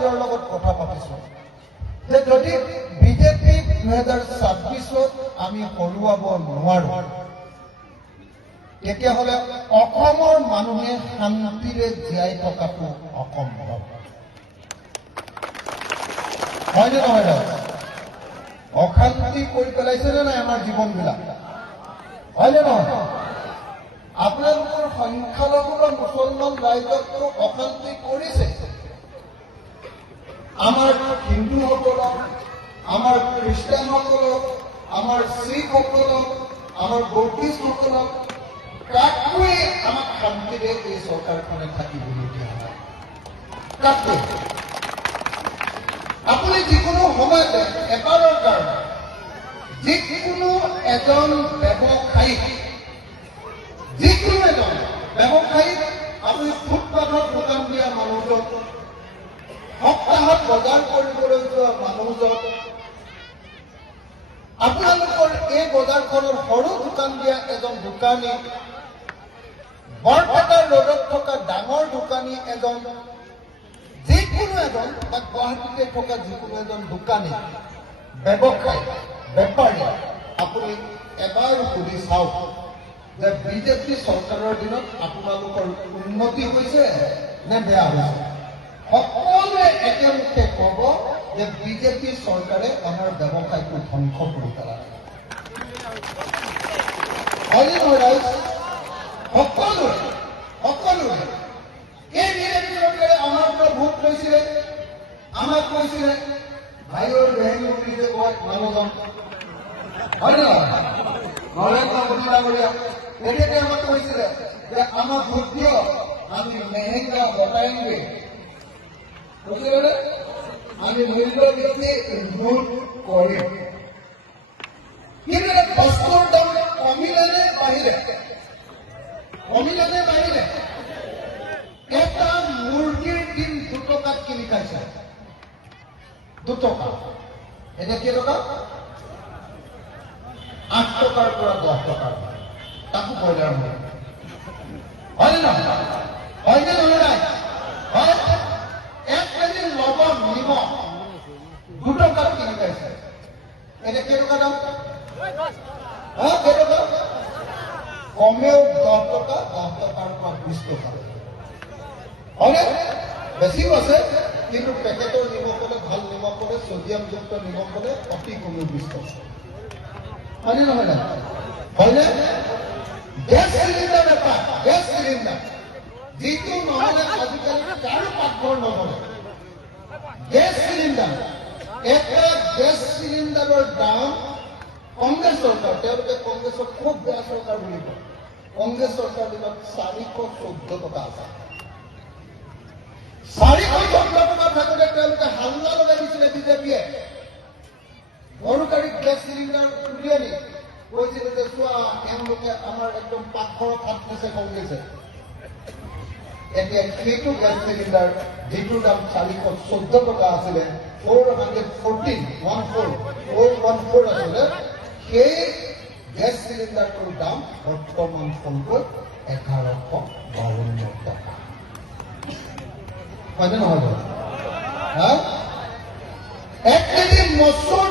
দলৰ লগত কথা পাতিছো যে যদি বিজেপি 2026 আমি হৰুৱাব নোৱাৰো তেতিয়াহ'লে অসমৰ মানুহে শান্তিৰে জীয়াই থকাটো অসম্ভৱ হয়নে নহয় অশান্তি কৰি পেলাইছে নে নাই আমাৰ জীৱনবিলাক হয়নে নহয় আপোনালোকৰ সংখ্যালঘু বা মুছলমান ৰাইজকটো অশান্তি কৰিছে আমাৰ হিন্দুসকলক আমাৰ খ্ৰীষ্টানসকলক আমাৰ শিখসকলক আমাৰ বৌদ্ধিষ্টসকলক কাকোৱে আমাক শান্তিৰে এই চৰকাৰখনে থাকিবলৈ দিয়া নাই কাকোৱে আপুনি যিকোনো সময়তে এবাৰৰ কাৰণে যিকোনো এজন ব্যৱসায়ীক আপুনি ফুটপাথত দোকান দিয়া মানুহজন সপ্তাহত বজাৰ কৰিবলৈ যোৱা মানুহজন আপোনালোকৰ এই বজাৰখনৰ সৰু দোকান দিয়া এজন দোকানী বৰপেটা ৰোডত থকা ডাঙৰ দোকানী এজন যিকোনো এজন বা গুৱাহাটীতে থকা যিকোনো এজন দোকানী ব্যৱসায়ী বেপাৰী আপুনি এবাৰ সুধি চাওক যে বিজেপি চৰকাৰৰ দিনত আপোনালোকৰ উন্নতি হৈছে নে বেয়া হৈছে সকলোৱে একেমুখে ক'ব যে বিজেপি চৰকাৰে আমাৰ ব্যৱসায়টো ধ্বংস কৰি পেলালে হয়নে নহয় সকলোৱে এই বিজেপি চৰকাৰে আমাৰ পৰা ভোট লৈছিলে আমাক কৈছিলে ভাইৰ বেহেন বুলি যে কয় মানুহজন হয় নে নৰেন্দ্ৰ মোদী ডাঙৰীয়া তেখেতে আমাক কৈছিলে যে আমাক ভোট দিয়ক আমি মেহেংগা বটাইংগে বুঝলে আমি মূল্যবৃদ্ধি ৰোধ কৰিম কিন্তু বস্তুৰ দাম কমিলে নে বাঢ়িলে এটা মুৰ্গীৰ ডিম 2 টকাত কিনি খাইছে 2 টকা এতিয়া কেইটকা 8 টকাৰ পৰা 10 টকাৰ তাকো ব্ৰইলাৰ হয়নে নহয় হয় 1 কেজি লবণ নিমখ 2 টকাত কিনি খাইছে এতিয়া কেইটকা দাম কেইটকা কমেও 10 টকা 10 টকাৰ পৰা 20 টকা হয়নে বেছিও আছে কিন্তু পেকেটৰ নিমখ হ'লে ভাল নিমখ হ'লে ছডিয়ামযুক্ত নিমখ হ'লে অতি কমেও 20 টকা হয়নে নহয় হয়নে গেছ চিলিণ্ডাৰ এটা গেছ চিলিণ্ডাৰ যিটো নহ'লে আজিকালি কাৰো পাকঘৰ নহ'লে গেছ চিলিণ্ডাৰ এটা গেছ চিলিণ্ডাৰৰ দাম কংগ্ৰেছ চৰকাৰ তেওঁলোকে কংগ্ৰেছক খুব বেয়া চৰকাৰ বুলি কয় কংগ্ৰেছ চৰকাৰ দিনত 414 টকা আছে 414 টকা থাকোঁতে তেওঁলোকে হাল্লা লগাই দিছিলে বিজেপিয়ে সৰুকাৰী গেছ চিলিণ্ডাৰ উলিয়াই নি কৈছিলে যে চোৱা এওঁলোকে আমাৰ একদম পাকঘৰত হাত দিছে কংগ্ৰেছে এতিয়া সেইটো গেছ চিলিণ্ডাৰ যিটোৰ দাম 414 টকা আছিলে 414 আছিলে সেই গেছ চিলিণ্ডাৰটোৰ দাম বৰ্তমান ফোনকৈ 1152 টকা হয়নে নহয় 1 কেজি মচুৰ